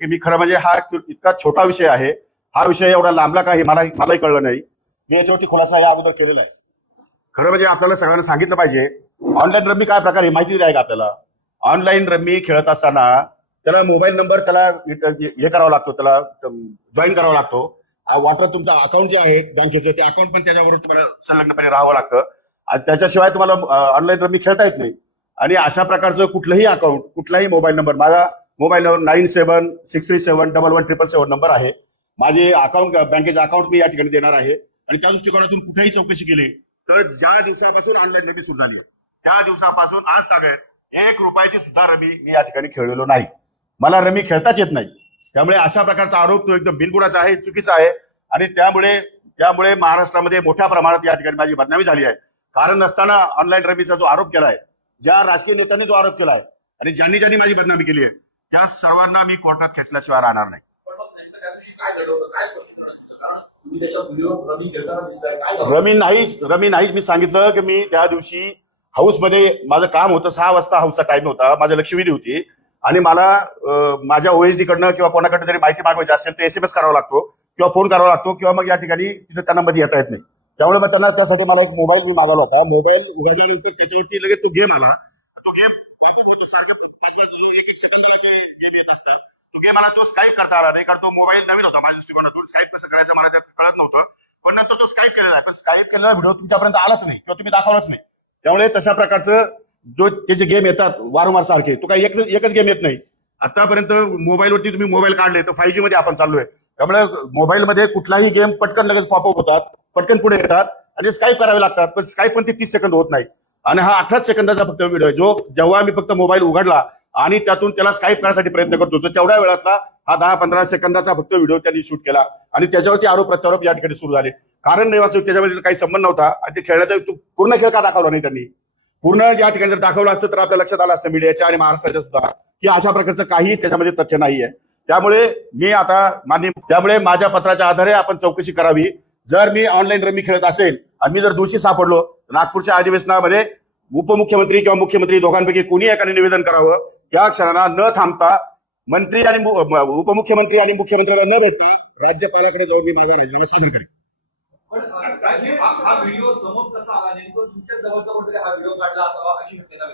की मी खरं म्हणजे हा इतका छोटा विषय आहे. हा विषय एवढा लांबला काही मला मलाही कळलं नाही. मी याच्यावरती खुलासा या अगोदर केलेला आहे. खरं म्हणजे आपल्याला सगळ्यांना सांगितलं पाहिजे. ऑनलाईन रम्मी काय प्रकार आहे माहिती आहे का आपल्याला? ऑनलाईन रम्मी खेळत असताना त्याला मोबाईल नंबर त्याला हे करावा लागतो त्याला जॉईन करावा लागतो. वॉटर तुमचा अकाउंट जे आहे बँकेचं ते अकाउंट पण त्याच्यावर तुम्हाला संलग्नपणे राहावं लागतं. आणि त्याच्याशिवाय तुम्हाला ऑनलाईन रम्मी खेळता येत नाही. आणि अशा प्रकारचं कुठलंही अकाउंट कुठलाही मोबाईल नंबर माझा mobile number nine seven six three seven double one triple seven number आहे. माझे अकाउंट बँकेचं अकाउंट मी या ठिकाणी देणार आहे. आणि त्या दृष्टिकोनातून कुठेही चौकशी केली तर ज्या दिवसापासून ऑनलाईन रमी सुरू झाली आहे त्या दिवसापासून आज तागत एक रुपयाची सुद्धा रमी मी या ठिकाणी खेळलेलो नाही. मला रमी खेळताच येत नाही. त्यामुळे अशा प्रकारचा आरोप तो एकदम बिनगुणाचा आहे चुकीचा आहे. आणि त्यामुळे त्यामुळे महाराष्ट्रामध्ये मोठ्या प्रमाणात या ठिकाणी माझी बदनामी झाली आहे. कारण नसताना ऑनलाईन रमीचा जो आरोप केला आहे ज्या राजकीय नेत्यांनी जो आरोप केला आहे आणि ज्यांनी ज्यांनी माझी बदनामी केली आहे त्या सर्वांना मी कोर्टात खेचल्याशिवाय राहणार नाही. रमी रमी नाहीच रमी नाहीच. मी सांगितलं की मी त्या दिवशी हाऊसमध्ये माझं काम होतं सहा वाजता हाऊसचा टाइम होता. माझं लक्षवेधी होती. आणि मला माझ्या ओएसडी कडनं किंवा कोणाकडनं तरी माहिती मागवायची असेल तर एस एम एस करावा लागतो किंवा फोन करावा लागतो किंवा मग या ठिकाणी तिथे त्यांना मध्ये येता येत नाही. त्यामुळे मग त्यांना त्यासाठी मला एक मोबाईल मी मागवला होता. मोबाईल उघडल्यानंतर त्याच्यावरती लगेच तो गेम आला. तो गेम होतो. सारखे पाच पाच एक एक सेकंदाला ते गेम येत असतात. तो गेम मला तो स्काईप करता आला. नाही कारण तो मोबाईल नवीन होता माझ्या दृष्टिकोनातून. स्काईप कसं करायचं मला त्यात कळत नव्हतं. पण नंतर तो स्काईप केलेला आहे. पण स्काईप केलेला व्हिडिओ तुमच्यापर्यंत आलाच नाही. किंवा तुम्ही दाखवलाच नाही. त्यामुळे तशा प्रकारचं जो ते जे गेम येतात वारंवार सारखे तो काही एक एकच गेम येत नाही. आतापर्यंत मोबाईलवरती तुम्ही मोबाईल काढले तर फाईव्ह जी मध्ये आपण चाललोय. त्यामुळे मोबाईलमध्ये कुठलाही गेम पटकन लगेच पॉपअप होतात पटकन पुढे येतात आणि स्काईप करावे लागतात. पण स्काईप पण ते तीस सेकंद होत नाही. आणि हा अठराच सेकंदाचा फक्त व्हिडिओ आहे. जो जेव्हा मी फक्त मोबाईल उघडला आणि त्यातून त्याला स्काईप करण्यासाठी प्रयत्न करतो तर तेवढ्या वेळातला हा दहा पंधरा सेकंदाचा फक्त व्हिडिओ त्यांनी शूट केला. आणि त्याच्यावरती आरोप प्रत्यारोप या ठिकाणी सुरू झाले. कारण नाही त्याच्यामध्ये काही संबंध नव्हता आणि ते खेळण्याचा तो पूर्ण खेळ का दाखवला नाही त्यांनी? पूर्ण या ठिकाणी जर दाखवलं असतं तर आपल्या लक्षात आलं असतं मीडियाच्या आणि महाराष्ट्राच्या सुद्धा की अशा प्रकारचं काही त्याच्यामध्ये तथ्य नाहीये. त्यामुळे मी आता मान्य त्यामुळे माझ्या पत्राच्या आधारे आपण चौकशी करावी. जर मी ऑनलाईन रमी खेळत असेल आणि मी जर दोषी सापडलो नागपूरच्या अधिवेशनामध्ये उपमुख्यमंत्री किंवा मुख्यमंत्री दोघांपैकी कोणी एकाने निवेदन करावं? त्या क्षणाला न थांबता मंत्री आणि उपमुख्यमंत्री आणि मुख्यमंत्र्याला न भेटता राज्यपालाकडे जाऊन मी माझा राजीनामा सादर करेन.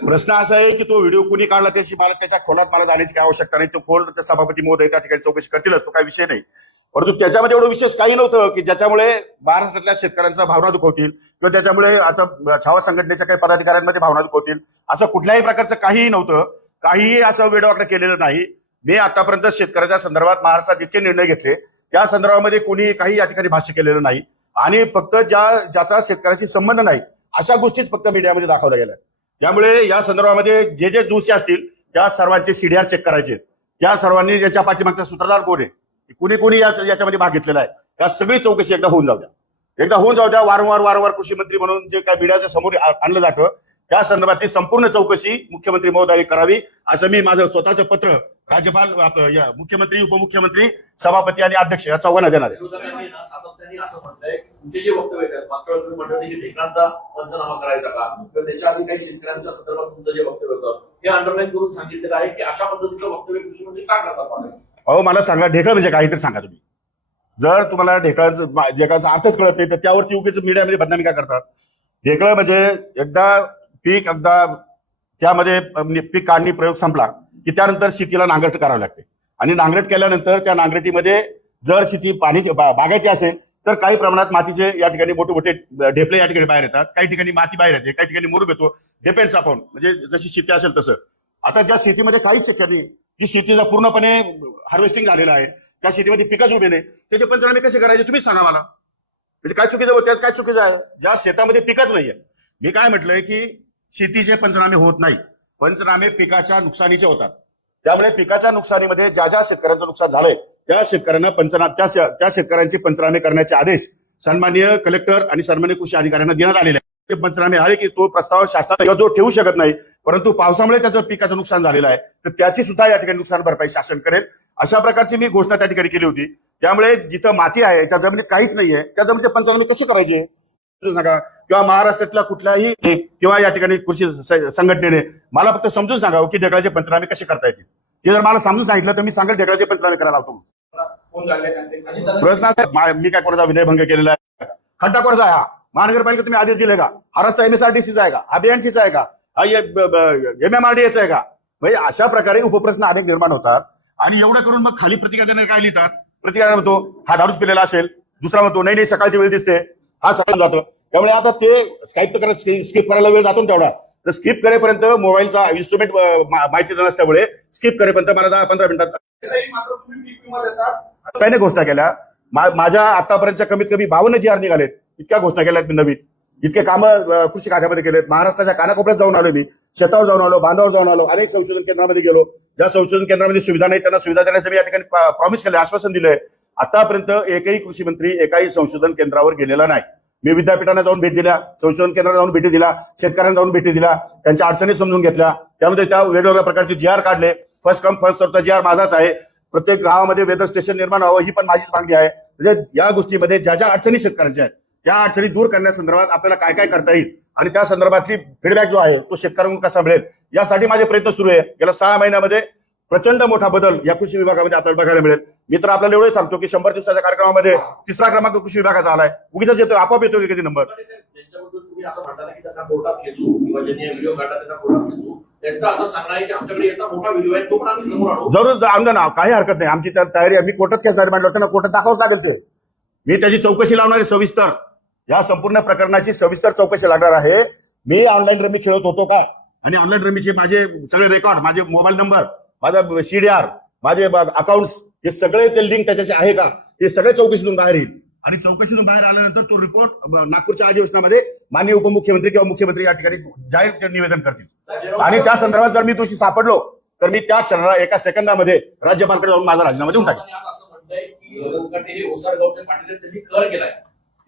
प्रश्न असा आहे की तो व्हिडिओ कुणी काढला? त्याची मला त्याच्या खोलात मला जाण्याची काही आवश्यकता नाही. तो खोल सभापती महोदय त्या ठिकाणी चौकशी करतीलच. तो काही विषय नाही. परंतु त्याच्यामध्ये एवढं विशेष काही नव्हतं की ज्याच्यामुळे महाराष्ट्रातल्या शेतकऱ्यांचा भावना दुखवतील किंवा त्याच्यामुळे आता छावा संघटनेच्या काही पदाधिकाऱ्यांमध्ये भावना दुखवतील असं कुठल्याही प्रकारचं काहीही नव्हतं. काहीही असं वेडवाकडं केलेलं नाही. मी आतापर्यंत शेतकऱ्याच्या संदर्भात महाराष्ट्रात जितके निर्णय घेतले त्या संदर्भामध्ये कोणी काही या ठिकाणी भाष्य केलेलं नाही. आणि फक्त ज्या ज्याचा शेतकऱ्याशी संबंध नाही अशा गोष्टीच फक्त मीडियामध्ये दाखवल्या गेल्या. त्यामुळे या संदर्भामध्ये जे जे दोषी असतील त्या सर्वांचे सीडीआर चेक करायचे. त्या सर्वांनी याच्या पाठीमागचा सूत्रधार कोण आहे? कुणी कुणी याच्यामध्ये भाग घेतलेला आहे. या सगळी चौकशी एकदा होऊन जाऊ द्या. एकदा होऊन जाऊ द्या वारंवार वारंवार कृषी मंत्री म्हणून जे काय मीडियाच्या समोर आणलं जातं त्या संदर्भातली संपूर्ण चौकशी मुख्यमंत्री महोदयांनी करावी. असं मी माझं स्वतःचं पत्र राज्यपाल या मुख्यमंत्री उपमुख्यमंत्री सभापती आणि अध्यक्ष या चौघांना देणार आहे. त्यांनी असं म्हणलंय की तुमचे जे वक्तव्य आहेत मागच्या वेळी तुम्ही म्हटलं की ढेकणांचा पंचनामा करायचा का? किंवा त्याच्या आधी काही शेतकऱ्यांच्या संदर्भात तुमचं जे वक्तव्य होतं हे अंडरलाईन करून सांगितलेलं आहे की अशा पद्धतीचं वक्तव्य कृषी मंत्री का करतात अहो मला सांगा ढेकळ म्हणजे काहीतरी सांगा तुम्ही. जर तुम्हाला ढेकळाचं मा- ढेकळाचा अर्थच कळत नाही तर त्यावरती उगीच मीडियामध्ये बदनामी का करतात? ढेकळ म्हणजे एकदा पीक एकदा त्यामध्ये म्हणजे पीक काढणी प्रयोग संपला की त्यानंतर शेतीला नांगरट करावी लागते. आणि नांगरट केल्यानंतर त्या नांगरटीमध्ये जर शेती पाणी बागायती असेल तर काही प्रमाणात मातीचे या ठिकाणी मोठे मोठे ढेपले या ठिकाणी बाहेर येतात. काही ठिकाणी माती बाहेर येते काही ठिकाणी मुरूप येतो. डिपेंड्स आपण म्हणजे जशी शेती असेल तसं. आता ज्या शेतीमध्ये काहीच शक्य नाही की शेतीचा पूर्णपणे हार्वेस्टिंग झालेलं आहे त्या शेतीमध्ये पिकच उभे नाही त्याचे पंचनामे कसे करायचे तुम्हीच सांगा मला. म्हणजे काय चुकीचं होतं काय चुकीचं आहे? ज्या शेतामध्ये पिकच नाहीये. मी काय म्हटलंय की शेतीचे पंचनामे होत नाही पंचनामे पिकाच्या नुकसानीचे होतात. त्यामुळे पिकाच्या नुकसानीमध्ये ज्या ज्या शेतकऱ्यांचं नुकसान झालंय त्या शेतकऱ्यांना पंचना त्या त्या शेतकऱ्यांचे पंचनामे करण्याचे आदेश सन्मान्य कलेक्टर आणि सन्मान्य कृषी अधिकाऱ्यांना देण्यात आलेले आहे ते पंचनामे आहे की तो प्रस्ताव शासनाला जो ठेवू शकत नाही परंतु पावसामुळे त्याचं पिकाचं नुकसान झालेलं आहे तर त्याची सुद्धा या ठिकाणी नुकसान भरपाई शासन करेल. अशा प्रकारची मी घोषणा त्या ठिकाणी केली होती. त्यामुळे जिथं माती आहे त्या जमिनीत काहीच नाहीये त्या जमिनीत पंचनामे कसे करायचे? सांगा. किंवा महाराष्ट्रातल्या कुठल्याही किंवा या ठिकाणी कृषी संघटनेने मला फक्त समजून सांगावं हो की ढगाचे पंचनामे कसे करता येतील. ते जर मला समजून सांगितलं तर मी सांगेल ढेकळाचे पंचनामे करायला लावतो. प्रश्न मी काय कोणाचा विनयभंग केलेला आहे? खड्डा कोणाचा आहे हा? महानगरपालिका तुम्ही आदेश दिले का? हा रस्ता एमएसआरटीसीचा आहे का? हा बीएनसीचा आहे का? हा एमएमआरडीएचा आहे का? म्हणजे अशा प्रकारे उपप्रश्न अनेक निर्माण होतात. आणि एवढं करून मग खाली प्रतिक्रिया देणारे काय लिहितात? प्रतिक्रिया म्हणतो हा दारूच पिलेला असेल. दुसरा म्हणतो नाही नाही सकाळची वेळ दिसते. हा सकाळ जातो. त्यामुळे आता ते स्काईप करायला स्किप करायला वेळ जातो ना तेवढा. तर स्किप करेपर्यंत मोबाईलचा इन्स्ट्रुमेंट माहिती नसल्यामुळे स्किप करेपर्यंत मला दहा पंधरा मिनिटात काही घोषणा केल्या. माझ्या आतापर्यंतच्या कमीत कमी बावन्न जी आर निघालेत. इतक्या घोषणा केल्यात मी नवीन. इतके कामं कृषी खात्यामध्ये केलेत. महाराष्ट्राच्या कानाकोपऱ्यात जाऊन आलो मी. शेतावर जाऊन आलो बांधावर जाऊन आलो अनेक संशोधन केंद्रामध्ये गेलो. ज्या संशोधन केंद्रामध्ये सुविधा नाही त्यांना सुविधा देण्याचं मी या ठिकाणी प्रॉमिस केलं आश्वासन दिलंय. आतापर्यंत एकही कृषी मंत्री एकाही संशोधन केंद्रावर गेलेला नाही. मी विद्यापीठांना जाऊन भेट दिल्या संशोधन केंद्राला जाऊन भेटी दिला शेतकऱ्यांना जाऊन भेटी दिला त्यांच्या अडचणी समजून घेतल्या. त्यामध्ये त्या वेगवेगळ्या प्रकारचे जी आर काढले. फर्स्ट कम फर्स्ट सर्वचा जी आर माझाच आहे. प्रत्येक गावामध्ये वेदर स्टेशन निर्माण व्हावं ही पण माझीच मागणी आहे. म्हणजे या गोष्टीमध्ये ज्या ज्या अडचणी शेतकऱ्यांच्या आहेत त्या अडचणी दूर करण्यासंदर्भात आपल्याला काय काय करता येईल आणि त्या संदर्भातली फीडबॅक जो आहे तो शेतकऱ्यांकडून कसा मिळेल यासाठी माझे प्रयत्न सुरू आहे. गेल्या सहा महिन्यामध्ये प्रचंड मोठा बदल या कृषी विभागामध्ये आपल्याला बघायला मिळेल. मी तर आपल्याला एवढंच सांगतो की शंभर दिवसाच्या कार्यक्रमामध्ये तिसरा क्रमांक कृषी विभागाचा आलाय. उगीच येतो आपोआप येतो की कधी नंबर आम्ही जरूर आणलं ना काही हरकत नाही. आमची त्या तयारी मी कोर्टात केस मांडलं त्यांना कोर्टात दाखवावंच लागेल ते. मी त्याची चौकशी लावणार आहे सविस्तर या संपूर्ण प्रकरणाची सविस्तर चौकशी लागणार आहे. मी ऑनलाईन रमी खेळत होतो का? आणि ऑनलाईन रमीचे माझे सगळे रेकॉर्ड माझे मोबाईल नंबर माझा सीडीआर माझे अकाउंट हे सगळे ते लिंक त्याच्याशी आहे का? हे सगळे चौकशीतून बाहेर येईल. आणि चौकशीतून बाहेर आल्यानंतर तो रिपोर्ट नागपूरच्या अधिवेशनामध्ये माननीय उपमुख्यमंत्री किंवा मुख्यमंत्री या ठिकाणी जाहीर निवेदन करतील. आणि त्या संदर्भात जर मी दोषी सापडलो तर मी त्या क्षणाला एका सेकंदामध्ये राज्यपालकडे जाऊन माझा राजीनामा देऊन केलाय.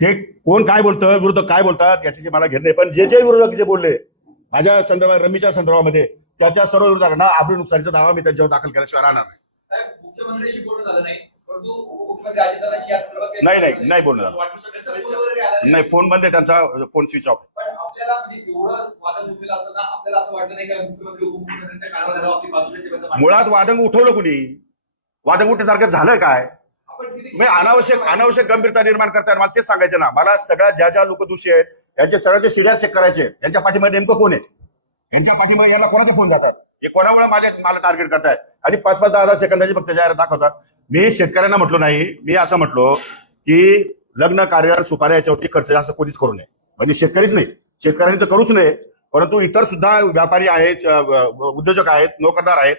ते कोण काय बोलतं विरुद्ध काय बोलतात याच्याशी मला नाही. पण जे जे विरोधक जे बोलले माझ्या संदर्भात रमीच्या संदर्भामध्ये त्या त्या सर्व विरोधकांना आपली नुकसानीचा दावा मी त्यांच्यावर दाखल केल्याशिवाय राहणार नाही. बोलणं झालं नाही नाही नाही वगैरे आला नाही. फोन बंद आहे त्यांचा फोन स्विच ऑफ म्हणजे मुळात वादंग उठवलं कुणी? वादंग उठण्यासारखं झालं काय? मी अनावश्यक अनावश्यक गंभीरता निर्माण करताय मला तेच सांगायचं ना. मला सगळ्या ज्या ज्या लोक दोषी आहेत यांचे सगळ्याचे शिड्या चेक करायचे यांच्या पाठीमध्ये नेमकं कोण आहे यांच्या पाठीमध्ये यांना कोणाचे फोन जातात हे कोणामुळे माझे मला टार्गेट करताय? आणि पाच पाच दहा दहा सेकंदाची फक्त जाहिरात दाखवतात. मी शेतकऱ्यांना म्हटलो नाही मी असं म्हटलो की लग्न कार्यावर सुपाऱ्या याच्यावरती खर्च जास्त कोणीच करू नये. म्हणजे शेतकरीच नाही. शेतकऱ्यांनी तर करूच नये परंतु इतर सुद्धा व्यापारी आहेत उद्योजक आहेत नोकरदार आहेत.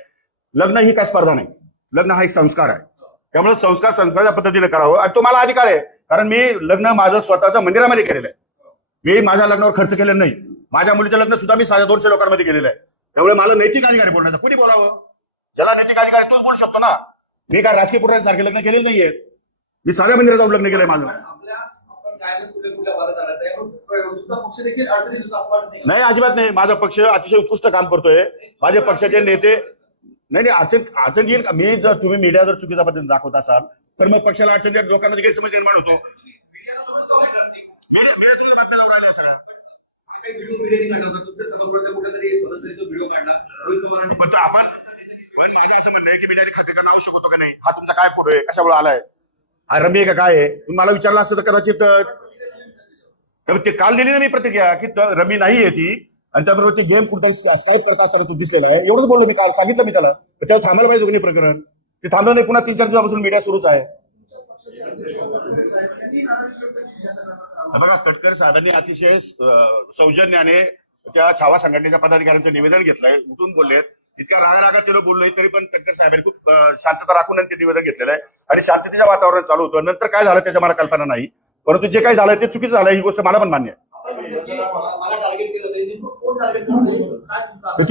लग्न ही काय स्पर्धा नाही. लग्न हा एक संस्कार आहे. त्यामुळे संस्कार संस्काराच्या पद्धतीने करावं. आणि तो मला अधिकार आहे. कारण मी लग्न माझं स्वतःच्या मंदिरामध्ये केलेलं आहे. मी माझ्या लग्नावर खर्च केलेला नाही. माझ्या मुलीचं लग्न सुद्धा मी साडे दोनशे लोकांमध्ये केलेलं आहे. त्यामुळे मला नैतिक अधिकार आहे बोलण्याचा कुणी बोलावं? ज्याला नैतिक अधिकारी तोच बोलू शकतो ना. मी काय राजकीय पुराव्यासारखे लग्न केलेले नाहीये. मी साध्या मंदिरात जाऊन लग्न केलंय माझं. नाही अजिबात नाही. माझा पक्ष अतिशय उत्कृष्ट काम करतोय. माझे पक्षाचे नेते नाही नाही अडचण अडचण येईल का? मी जर तुम्ही मीडिया जर चुकीचा पद्धतीने दाखवत असाल तर मग पक्षाला अडचण येईल, लोकांमध्ये गैरसमज निर्माण होतो मीडिया- मीडियाचे बातम्या जाऊन राहिल्या सगळ्या. काही व्हिडिओ मीडियाने काढला होता. तुमच्या सभागृहात कुठेतरी सदस्यांनी तो व्हिडिओ काढला. रोहित पवारांनी पण तो आपण पण माझं असं म्हणणं आहे की मीडियाने खात्री करणं आवश्यक होतं का नाही? हा तुमचा काय फोटो आहे? कशामुळे आलाय? हा रमी आहे का काय आहे? तुम्ही मला विचारलं असतं तर कदाचित तर ते काल दिली ना मी प्रतिक्रिया की रमी नाही आहे ती. आणि त्याबरोबर ते गेम कुठे स्काईप करत असताना तू दिसलेला आहे. एवढंच बोललो मी काल. सांगितलं मी त्याला. तर त्यावर थांबायला पाहिजे दोन्ही प्रकरण. ते थांबलं नाही. पुन्हा तीन चार दिवसापासून मीडिया सुरूच आहे. बघा तटकर साहेबांनी अतिशय सौजन्याने त्या छावा संघटनेच्या पदाधिकाऱ्यांचं निवेदन घेतलंय उठून बोललेत. इतक्या रागारागात ते बोललोय तरी पण तटकर साहेबांनी खूप शांतता राखून ते निवेदन घेतलेलं आहे. आणि शांततेच्या वातावरण चालू होतं. नंतर काय झालं त्याच्या मला कल्पना नाही. परंतु जे काही झालं ते चुकीचं झालं ही गोष्ट मला पण मान्य आहे.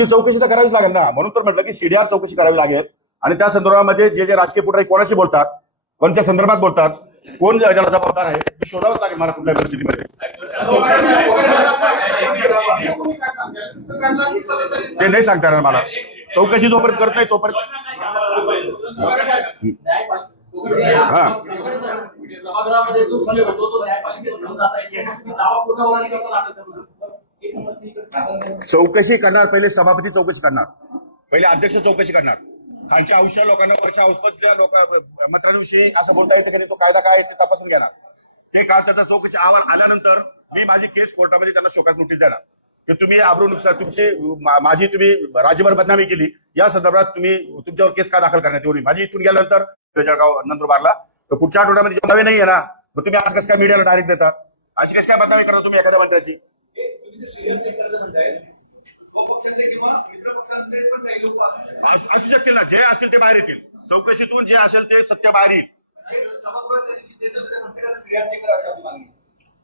चौकशी तर करावीच लागेल ना? म्हणून तर म्हटलं की सीडीआर चौकशी करावी लागेल. आणि त्या संदर्भामध्ये जे जे राजकीय पुढारी कोणाशी बोलतात? कोणत्या संदर्भात बोलतात? कोण ज्याला जबाबदार आहे? ते शोधावंच लागेल मला कुठल्या परिस्थितीमध्ये. ते नाही सांगता येणार मला. चौकशी जोपर्यंत करत नाही तोपर्यंत हा. जो तो चौकशी करणार. पहिले सभापती चौकशी करणार. पहिले अध्यक्ष चौकशी करणार. खालच्या आयुष्या लोकांना वरच्या औषधच्या लोक मंत्र्यांविषयी असं बोलता येतं की तो कायदा काय ते तपासून घेणार. ते काल त्याचा चौकशी अहवाल आल्यानंतर मी माझी केस कोर्टामध्ये त्यांना शोकास नोटीस देणार. की तुम्ही आबरू नुकसान तुमची माझी तुम्ही राज्यभर बदनामी केली या संदर्भात तुम्ही तुमच्यावर केस का दाखल करण्यात येऊ माझी इथून गेल्यानंतर जळगाव नंदुरबारला तर पुढच्या आठवड्यामध्ये बदनामी नाही आहे ना मग तुम्ही आज कसं काय मीडियाला डायरेक्ट देतात अशी कसं काय बदनामी करता तुम्ही एखाद्या मंत्र्याची? असू शकतील ना. जे असतील ते बाहेर येतील. चौकशीतून जे असेल ते सत्य बाहेर येईल.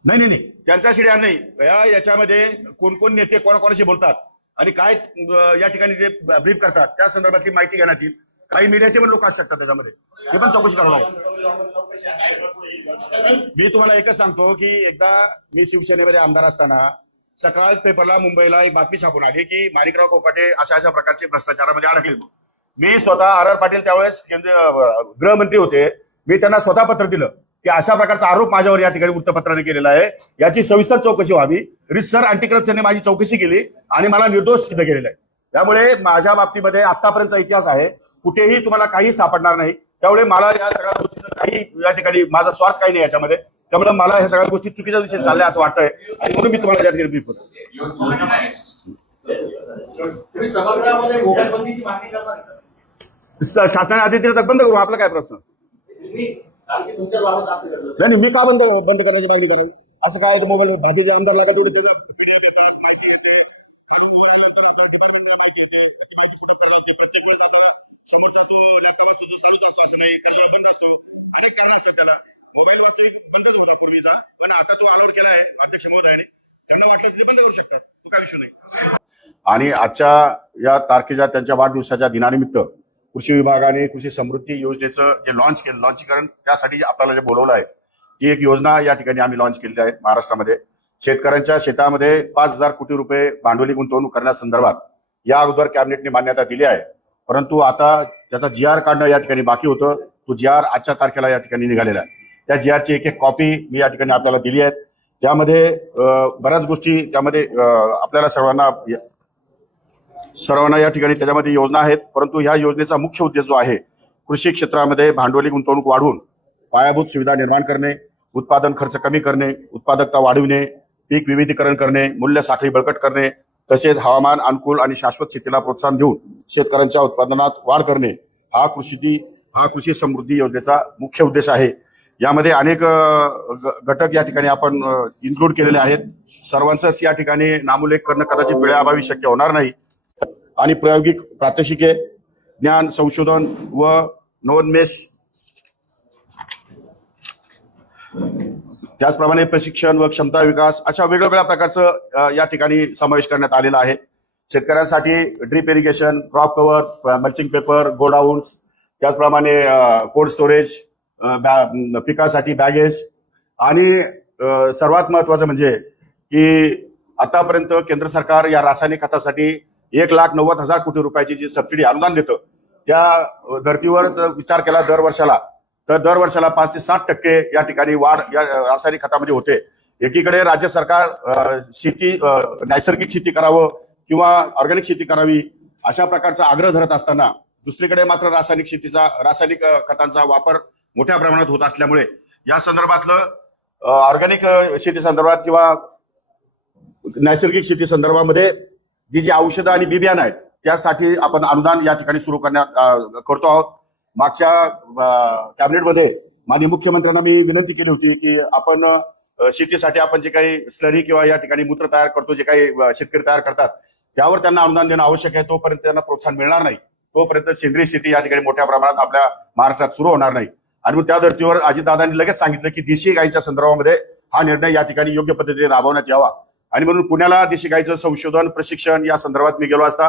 नाही नाही नाही. त्यांचा शिड्या नाही. या याच्यामध्ये कोण कोण नेते कोणाकोणाशी बोलतात? आणि काय या ठिकाणी ते ब्रीफ करतात त्या संदर्भातली माहिती घेण्यात येईल. काही मीडियाचे पण लोक असू शकतात त्याच्यामध्ये. ते पण चौकशी करावं लागेल मी तुम्हाला एकच सांगतो की एकदा मी शिवसेनेमध्ये आमदार असताना सकाळ पेपरला मुंबईला एक बातमी छापून आली की माणिकराव कोकाटे अशा अशा प्रकारचे भ्रष्टाचारामध्ये अडकले. मी स्वतः आर आर पाटील त्यावेळेस केंद्रीय गृहमंत्री होते. मी त्यांना स्वतः पत्र दिलं की अशा प्रकारचा आरोप माझ्यावर या ठिकाणी वृत्तपत्राने केलेला आहे. याची सविस्तर चौकशी व्हावी. रितसर अँटी करप्शनने माझी चौकशी केली आणि मला निर्दोष सिद्ध केलेला आहे. त्यामुळे माझ्या बाबतीमध्ये आतापर्यंतचा इतिहास आहे. कुठेही तुम्हाला काही सापडणार नाही. त्यामुळे मला या सगळ्या गोष्टीचं काही या ठिकाणी माझा स्वार्थ काही नाही याच्यामध्ये. त्यामुळे मला ह्या सगळ्या गोष्टी चुकीच्या दिशेने चालल्या असं वाटतंय. आणि म्हणून मी तुम्हाला या ठिकाणी ब्रीफ करतो तुम्ही सभागृहामध्ये मोबाईल बंदीची मागणी करणार का? शासनाने आधी तर बंद करू आपला काय प्रश्न? नाही मी का बंद बंद करण्याची मागणी करू? असं काय होतं मोबाईल भाजपचे आमदार लागत नाही. प्रत्येक वेळेस आपल्याला समोरचा तो लॅपटॉप असतो तो चालूच असतो असं नाही वेळा बंद असतो. अनेक कारण असतात त्याला? मोबाईल वाचतो बंदच होता पूर्वीचा पण आता तो अलाउड केला आहे आपल्या क्षमोदयाने त्यांना वाटलं ते बंद करू शकतात. तो काय विषय नाही. आणि आजच्या या तारखेच्या त्यांच्या वाढदिवसाच्या दिनानिमित्त कृषी विभागाने कृषी समृद्धी योजनेचं जे लॉन्च केलं लॉन्चीकरण त्यासाठी आपल्याला जे बोलवलं आहे ती एक योजना या ठिकाणी आम्ही लॉन्च केलेली आहे महाराष्ट्रामध्ये. शेतकऱ्यांच्या शेतामध्ये पाच हजार कोटी रुपये भांडवली गुंतवणूक करण्यासंदर्भात या अगोदर कॅबिनेटने मान्यता दिली आहे. परंतु आता त्याचा जी आर काढणं या ठिकाणी बाकी होतं. तो जी आर आजच्या तारखेला या ठिकाणी निघालेला आहे. त्या जी आरची एक एक कॉपी मी या ठिकाणी आपल्याला दिली आहे त्यामध्ये बऱ्याच गोष्टी त्यामध्ये आपल्याला सर्वांना सर्वांना या ठिकाणी त्याच्यामध्ये योजना आहेत. परंतु ह्या योजनेचा मुख्य उद्देश जो आहे कृषी क्षेत्रामध्ये भांडवली गुंतवणूक वाढवून पायाभूत सुविधा निर्माण करणे उत्पादन खर्च कमी करणे उत्पादकता वाढविणे पीक विविधीकरण करणे मूल्य साखळी बळकट करणे तसेच हवामान अनुकूल आणि शाश्वत शेतीला प्रोत्साहन देऊन शेतकऱ्यांच्या उत्पादनात वाढ करणे हा कृषी हा कृषी समृद्धी योजनेचा मुख्य उद्देश आहे. यामध्ये अनेक घटक या ठिकाणी आपण इन्क्लूड केलेले आहेत. सर्वांचंच या ठिकाणी नामोल्लेख करणं कदाचित वेळेअभावी शक्य होणार नाही. आणि प्रायोगिक प्रात्यक्षिके ज्ञान संशोधन व नवोन्मेष त्याचप्रमाणे प्रशिक्षण व क्षमता विकास अशा वेगवेगळ्या प्रकारचं या ठिकाणी समावेश करण्यात आलेला आहे. शेतकऱ्यांसाठी drip irrigation crop cover mulching paper godowns त्याचप्रमाणे कोल्ड स्टोरेज पिकासाठी बॅगेज आणि सर्वात महत्वाचं म्हणजे की आतापर्यंत केंद्र सरकार या रासायनिक खतासाठी एक लाख नव्वद हजार कोटी रुपयाची जी सबसिडी अनुदान देतं त्या धर्तीवर जर विचार केला दर वर्षाला तर दर वर्षाला पाच ते सात टक्के या ठिकाणी वाढ या रासायनिक खतामध्ये होते. एकीकडे राज्य सरकार शेती नैसर्गिक शेती करावं किंवा ऑर्गॅनिक शेती करावी अशा प्रकारचा आग्रह धरत असताना दुसरीकडे मात्र रासायनिक शेतीचा रासायनिक खतांचा वापर मोठ्या प्रमाणात होत असल्यामुळे या संदर्भातलं ऑर्गॅनिक शेती संदर्भात किंवा नैसर्गिक शेती संदर्भामध्ये जी जी औषधं आणि बी बियाणं आहेत त्यासाठी आपण अनुदान या ठिकाणी सुरू करण्यात करतो आहोत. मागच्या कॅबिनेटमध्ये माननीय मुख्यमंत्र्यांना मी विनंती केली होती की आपण शेतीसाठी आपण जे काही स्लरी किंवा या ठिकाणी मूत्र तयार करतो जे काही शेतकरी तयार करतात त्यावर त्यांना अनुदान देणं आवश्यक आहे. तोपर्यंत त्यांना प्रोत्साहन मिळणार नाही. तोपर्यंत सेंद्रिय शेती या ठिकाणी मोठ्या प्रमाणात आपल्या महाराष्ट्रात सुरू होणार नाही. आणि मग त्या धर्तीवर अजितदादांनी लगेच सांगितलं की देशी गायीच्या संदर्भामध्ये हा निर्णय या ठिकाणी योग्य पद्धतीने राबवण्यात यावा. आणि म्हणून पुण्याला देशी गायीचं संशोधन प्रशिक्षण या संदर्भात मी गेलो असता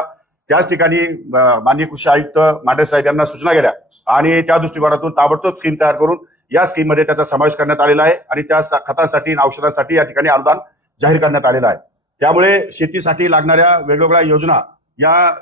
त्याच ठिकाणी माननीय कृषी आयुक्त मांडे साहेब यांना सूचना केल्या. आणि त्या दृष्टिकोनातून ताबडतोब स्कीम तयार करून या स्कीममध्ये त्याचा समावेश करण्यात आलेला आहे आणि त्या खतांसाठी औषधांसाठी या ठिकाणी अनुदान जाहीर करण्यात आलेलं आहे. त्यामुळे शेतीसाठी लागणाऱ्या वेगवेगळ्या योजना या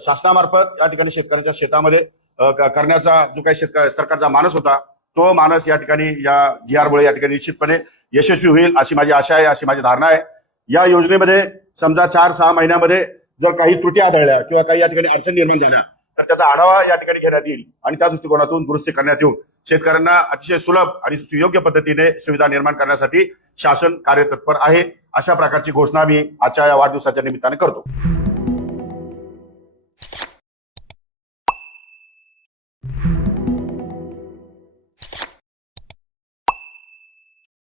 शासनामार्फत या ठिकाणी शेतकऱ्यांच्या शेतामध्ये करण्याचा जो काही शेतकरी सरकारचा मानस होता तो मानस या ठिकाणी या जी आर मुळे या ठिकाणी निश्चितपणे यशस्वी होईल अशी माझी आशा आहे अशी माझी धारणा आहे. या योजनेमध्ये समजा चार सहा महिन्यामध्ये जर काही त्रुटी आढळल्या किंवा काही या ठिकाणी अडचणी निर्माण झाल्या तर त्याचा आढावा या ठिकाणी घेण्यात येईल आणि त्या दृष्टिकोनातून दुरुस्ती करण्यात येऊन शेतकऱ्यांना अतिशय सुलभ आणि सुयोग्य पद्धतीने सुविधा निर्माण करण्यासाठी शासन कार्यतत्पर आहे अशा प्रकारची घोषणा मी आजच्या या वाढदिवसाच्या निमित्ताने करतो.